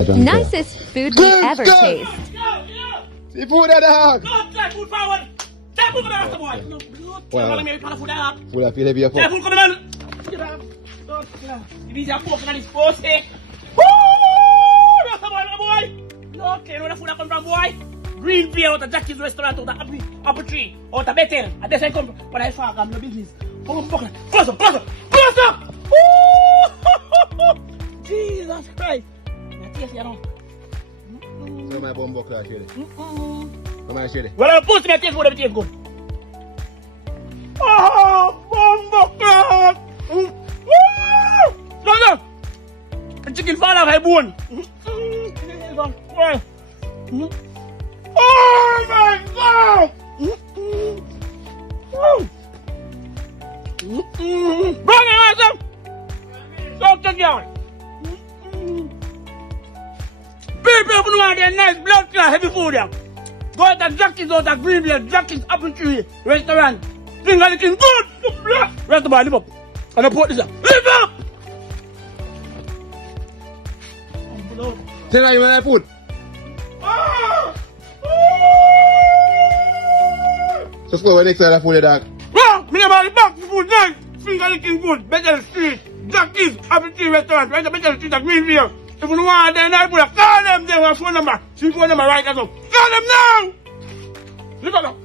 Nicest food we ever taste. See food there, dog. Food forward. Food coming out, boy. Food I feel heavy up. Food coming out. These are pork and it's force. Woo! That's a boy. Okay, where the food come from, boy? Green beer out of Jackie's restaurant, out of apple tree, out of Bethel. And this I come when I fuck, I'm no business. Close up. Woo! Jesus Christ. Yes, you know. So my bum buckler, Shelly. Come on, Shelly. Well, I'm supposed to be taste food, everything good. Oh, bum buckler! Look! The chicken fall off my bone. Oh my God! Bring it, Master! Talk to you. People who want their nice blood clot heavy food there. Go out to Jackie's out of Green Beer, Jackie's Apple Tree restaurant. Things are looking good. Rest of the live up. And I put this up. Live up! Tell you when I put. So score when next time I food the dog. Well, me about the back food nice. Things are looking good. Better Street, Jackie's Apple Tree restaurant. Right, Better Street of Green Beer. If you want them, call them. They have a phone number. See phone number right now. Call them now! Look at them.